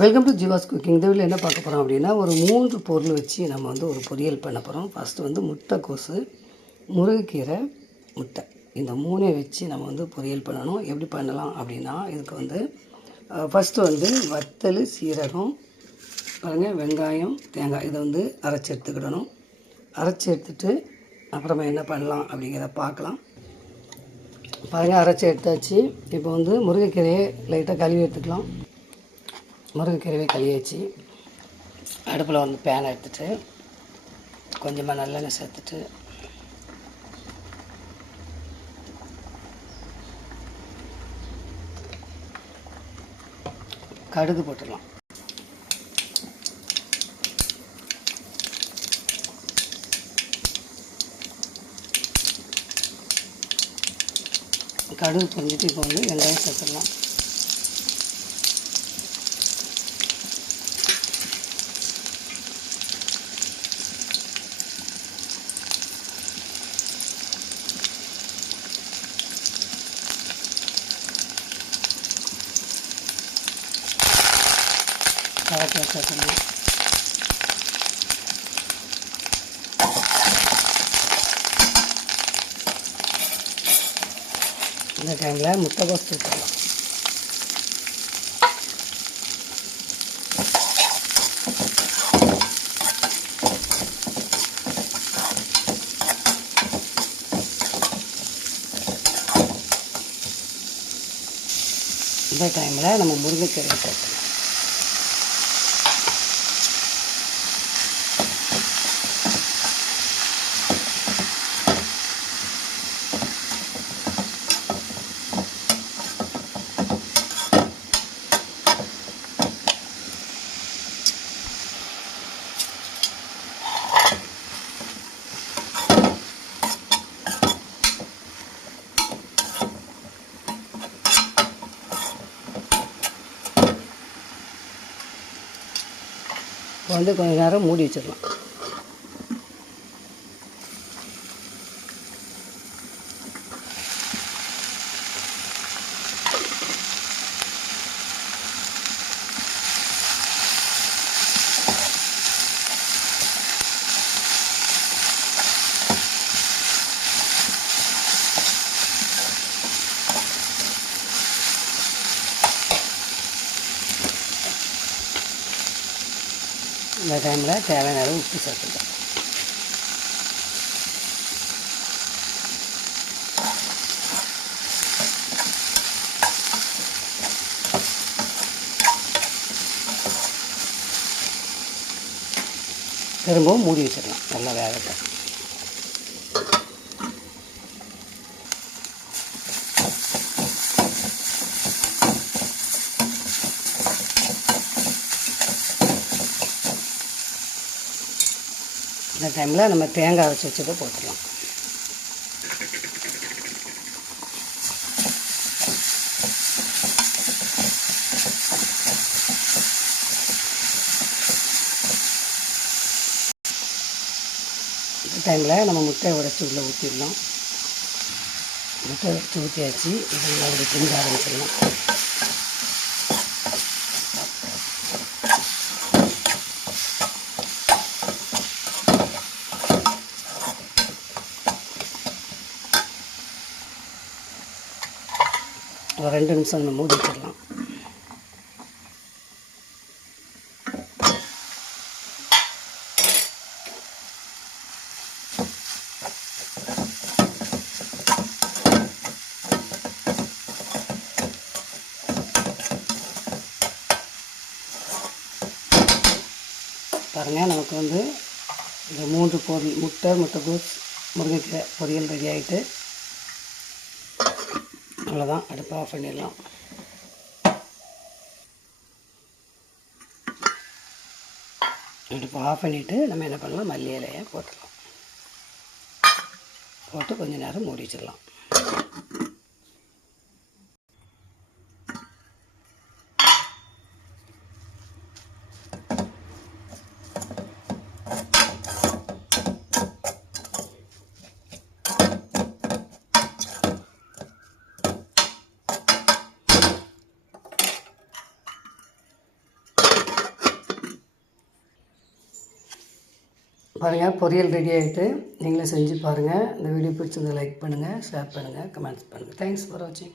Welcome to Jeeva's cooking. இந்த வீடியோவில் என்ன பார்க்க போகிறோம் அப்படின்னா, ஒரு 3 பொருள் வச்சு நம்ம வந்து ஒரு பொரியல் பண்ண போகிறோம். ஃபஸ்ட்டு வந்து முட்டைக்கோசு, முருங்கைக்கீரை, முட்டை, இந்த 3 வச்சு நம்ம வந்து பொரியல் பண்ணணும். எப்படி பண்ணலாம் அப்படின்னா, இதுக்கு வந்து ஃபஸ்ட்டு வந்து வத்தல், சீரகம், பாருங்கள், வெங்காயம், தேங்காய் இதை வந்து அரைச்சி எடுத்துக்கிடணும். அரைச்சி எடுத்துகிட்டு அப்புறமா என்ன பண்ணலாம் அப்படிங்கிறத பார்க்கலாம். பாருங்கள், அரைச்சி எடுத்தாச்சு. இப்போ வந்து முருங்கைக்கீரையை லைட்டாக கழுவி எடுத்துக்கலாம். முருங்கைக்கீரையை கழுவியாச்சு. அடுப்பில் வந்து பேனை எடுத்துகிட்டு கொஞ்சமாக நல்லெண்ணெய் சேர்த்துட்டு கடுகு போட்டுடலாம். கடுகு பொரிஞ்சிட்டு இப்போ வந்து வெங்காயம் சேர்த்துடலாம். கலக்கி சேர்த்துடலாம். இந்த டைமில் முட்டைக்கோஸ் சேர்த்துடலாம். இந்த டைமில் நம்ம முருங்கைக்கீரையை சேர்த்துக்கலாம். இப்போ வந்து கொஞ்சம் நேரம் மூடி வச்சிடலாம். இந்த டைமில் தேவையான அளவு உப்பு சேர்த்துக்கலாம். திரும்பவும் மூடி வச்சிடலாம். நல்லா வேகட்டும். இந்த டைமில் நம்ம தேங்காய் அரைச்சி வச்சதை போட்டுடலாம். இந்த டைமில் நம்ம முட்டையை உடைச்சி உள்ளே ஊற்றிடலாம். முட்டை உடைச்சி ஊற்றியாச்சு. இதை நல்லா அப்படி கிண்ட ஆரம்பிச்சிடலாம். ஒரு 2 நிமிஷம் நம்ம மூடி வச்சிடலாம். பாருங்கள், நமக்கு வந்து இந்த 3 பொருள் முட்டைக்கோஸ், முருங்கைக்கீரை பொரியல் ரெடி ஆகிட்டு. அவ்வளோதான், அடுப்பை ஆஃப் பண்ணிடலாம். அடுப்பை ஆஃப் பண்ணிவிட்டு நம்ம என்ன பண்ணலாம், மல்லி இலையை போட்டுடலாம். போட்டு கொஞ்சம் நேரம் மூடி வச்சிடலாம். பாருங்கள், பொரியல் ரெடி ஆகிட்டு. நீங்களே செஞ்சு பாருங்கள். இந்த வீடியோ பிடிச்சிருந்தா லைக் பண்ணுங்கள், ஷேர் பண்ணுங்கள், கமெண்ட்ஸ் பண்ணுங்கள். தேங்க்ஸ் ஃபார் வாட்சிங்.